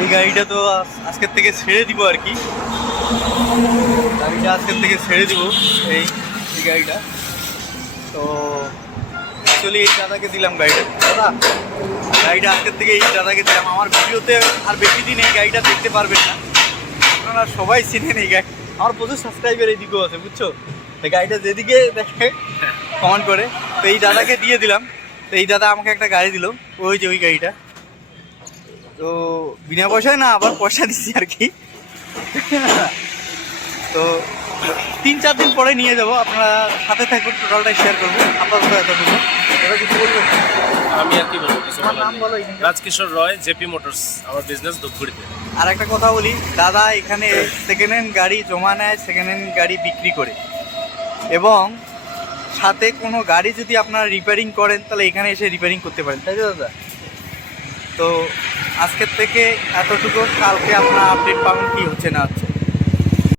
এই গাড়িটা তো আজকের থেকে ছেড়ে দিব আর কি। গাড়িটা আজকের থেকে ছেড়ে দিব এই এই গাড়িটা। তো অ্যাকচুয়ালি এই দাদাকে দিলাম গাড়িটা। দাদা গাড়িটা আজকের থেকে এই দাদাকে দিলাম। আমার ভিডিওতে আর বেশি দিন এই গাড়িটা দেখতে পারবেন না, আপনারা সবাই চিনেন এই গাড়ি। আমার প্রচুর সাবস্ক্রাইবার এইদিকেও আছে, বুঝছো? তো গাড়িটা যেদিকে দেখে কমেন্ট করে, তো এই দাদাকে দিয়ে দিলাম। তো এই দাদা আমাকে একটা গাড়ি দিল, ওই যে ওই গাড়িটা। তো বিনা পয়সায় না, আবার পয়সা দিচ্ছি আর কি। তো 3-4 দিন পরে নিয়ে যাবো, আপনারা সাথে থাকবেন, টোটালটাই শেয়ার করবো। আপাতত এতটুকু। এবার কিছু বলবেন? আমি আর কি বলবো, কিছু আমার বলার নাম নেই। বলো এখানে। রাজকিশোর রয়, জেপি মোটরস, আমার বিজনেস ধূপগুড়িতে। আর একটা কথা বলি, দাদা এখানে সেকেন্ড হ্যান্ড গাড়ি জমা নেয়, সেকেন্ড হ্যান্ড গাড়ি বিক্রি করে, এবং সাথে কোনো গাড়ি যদি আপনারা রিপেয়ারিং করেন তাহলে এখানে এসে রিপেয়ারিং করতে পারেন, তাই তো দাদা? তো আজকের থেকে এতটুকু, কালকে আপনারা আপডেট পাবেন কী হচ্ছে না হচ্ছে।